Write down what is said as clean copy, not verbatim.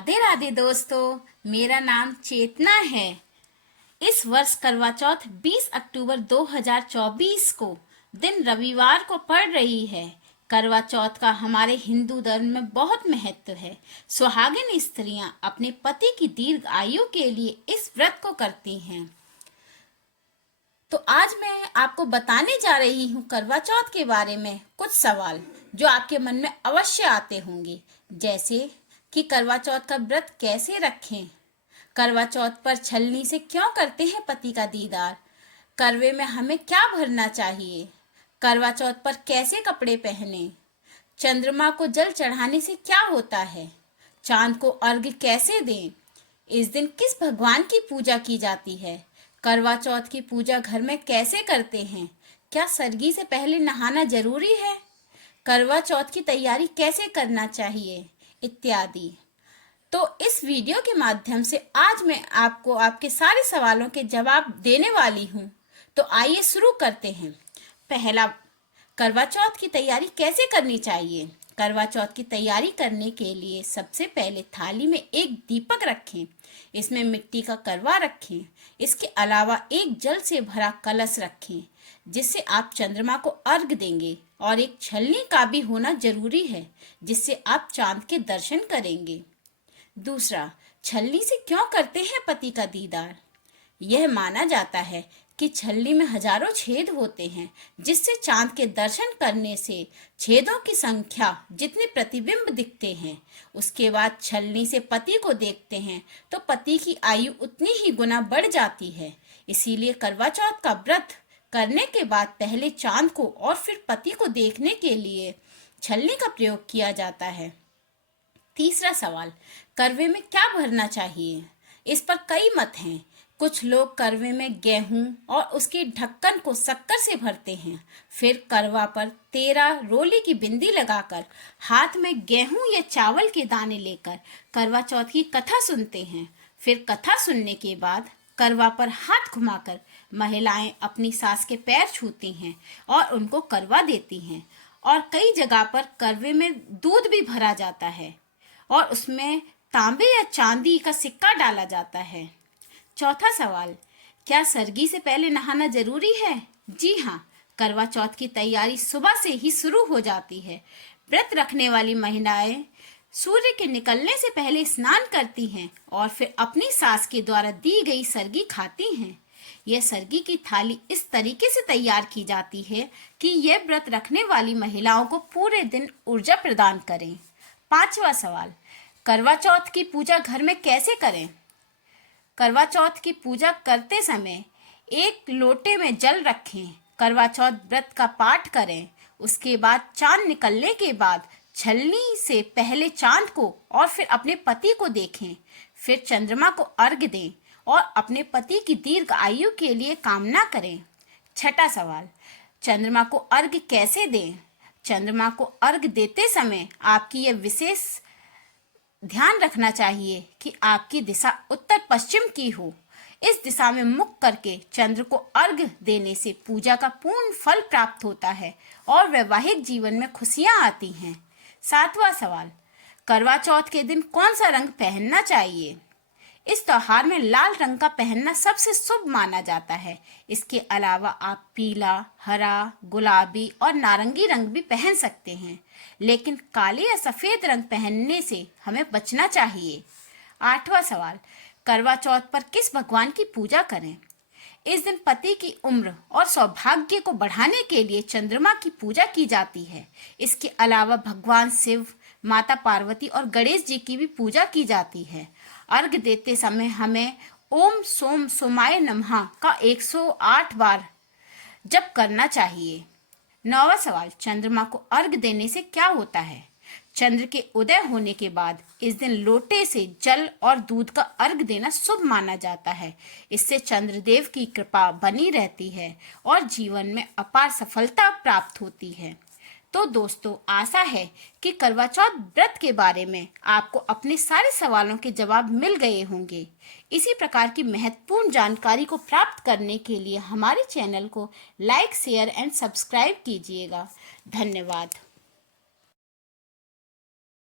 राधे राधे दोस्तों, मेरा नाम चेतना है। इस वर्ष करवा चौथ 20 अक्टूबर 2024 को दिन रविवार को पड़ रही है। करवा चौथ का हमारे हिंदू धर्म में बहुत महत्व है। सुहागिन स्त्रियां अपने पति की दीर्घ आयु के लिए इस व्रत को करती हैं। तो आज मैं आपको बताने जा रही हूँ करवा चौथ के बारे में कुछ सवाल जो आपके मन में अवश्य आते होंगे, जैसे कि करवा चौथ का व्रत कैसे रखें, करवा चौथ पर छलनी से क्यों करते हैं पति का दीदार, करवे में हमें क्या भरना चाहिए, करवा चौथ पर कैसे कपड़े पहने, चंद्रमा को जल चढ़ाने से क्या होता है, चांद को अर्घ्य कैसे दें, इस दिन किस भगवान की पूजा की जाती है, करवा चौथ की पूजा घर में कैसे करते हैं, क्या सरगी से पहले नहाना जरूरी है, करवा चौथ की तैयारी कैसे करना चाहिए, इत्यादि। तो इस वीडियो के माध्यम से आज मैं आपको आपके सारे सवालों के जवाब देने वाली हूँ। तो आइए शुरू करते हैं। पहला, करवा चौथ की तैयारी कैसे करनी चाहिए। करवा चौथ की तैयारी करने के लिए सबसे पहले थाली में एक दीपक रखें, इसमें मिट्टी का करवा रखें। इसके अलावा एक जल से भरा कलश रखें जिससे आप चंद्रमा को अर्घ देंगे, और एक छलनी का भी होना जरूरी है जिससे आप चांद के दर्शन करेंगे। दूसरा, छलनी से क्यों करते हैं पति का दीदार। यह माना जाता है कि छलनी में हजारों छेद होते हैं जिससे चांद के दर्शन करने से छेदों की संख्या जितने प्रतिबिंब दिखते हैं, उसके बाद छलनी से पति को देखते हैं तो पति की आयु उतनी ही गुना बढ़ जाती है। इसीलिए करवा चौथ का व्रत करने के बाद पहले चांद को और फिर पति को देखने के लिए छलनी का प्रयोग किया जाता है। तीसरा सवाल, करवे में क्या भरना चाहिए। इस पर कई मत हैं। कुछ लोग करवे में गेहूं और उसके ढक्कन को शक्कर से भरते हैं, फिर करवा पर 13 रोली की बिंदी लगाकर हाथ में गेहूं या चावल के दाने लेकर करवा चौथ की कथा सुनते हैं। फिर कथा सुनने के बाद करवा पर हाथ घुमाकर महिलाएं अपनी सास के पैर छूती हैं और उनको करवा देती हैं। और कई जगह पर करवे में दूध भी भरा जाता है और उसमें तांबे या चांदी का सिक्का डाला जाता है। चौथा सवाल, क्या सरगी से पहले नहाना जरूरी है। जी हाँ, करवा चौथ की तैयारी सुबह से ही शुरू हो जाती है। व्रत रखने वाली महिलाएं सूर्य के निकलने से पहले स्नान करती हैं और फिर अपनी सास के द्वारा दी गई सरगी खाती हैं। यह सरगी की थाली इस तरीके से तैयार की जाती है कि यह व्रत रखने वाली महिलाओं को पूरे दिन ऊर्जा प्रदान करें। पांचवा सवाल, करवा चौथ की पूजा घर में कैसे करें। करवा चौथ की पूजा करते समय एक लोटे में जल रखें, करवा चौथ व्रत का पाठ करें। उसके बाद चांद निकलने के बाद छलनी से पहले चांद को और फिर अपने पति को देखें, फिर चंद्रमा को अर्घ्य दें और अपने पति की दीर्घ आयु के लिए कामना करें। छठा सवाल, चंद्रमा को अर्घ्य कैसे दें। चंद्रमा को अर्घ्य देते समय आपकी यह विशेष ध्यान रखना चाहिए कि आपकी दिशा उत्तर पश्चिम की हो। इस दिशा में मुख करके चंद्र को अर्घ्य देने से पूजा का पूर्ण फल प्राप्त होता है और वैवाहिक जीवन में खुशियां आती हैं। सातवां सवाल, करवा चौथ के दिन कौन सा रंग पहनना चाहिए। इस त्योहार में लाल रंग का पहनना सबसे शुभ माना जाता है। इसके अलावा आप पीला, हरा, गुलाबी और नारंगी रंग भी पहन सकते हैं, लेकिन काले या सफेद रंग पहनने से हमें बचना चाहिए। आठवां सवाल, करवा चौथ पर किस भगवान की पूजा करें। इस दिन पति की उम्र और सौभाग्य को बढ़ाने के लिए चंद्रमा की पूजा की जाती है। इसके अलावा भगवान शिव, माता पार्वती और गणेश जी की भी पूजा की जाती है। अर्घ्य देते समय हमें ओम सोम सोमाय नमः का 108 बार जप करना चाहिए। नौवां सवाल, चंद्रमा को अर्घ्य देने से क्या होता है। चंद्र के उदय होने के बाद इस दिन लोटे से जल और दूध का अर्घ्य देना शुभ माना जाता है। इससे चंद्रदेव की कृपा बनी रहती है और जीवन में अपार सफलता प्राप्त होती है। तो दोस्तों, आशा है कि करवा चौथ व्रत के बारे में आपको अपने सारे सवालों के जवाब मिल गए होंगे। इसी प्रकार की महत्वपूर्ण जानकारी को प्राप्त करने के लिए हमारे चैनल को लाइक, शेयर एंड सब्सक्राइब कीजिएगा। धन्यवाद।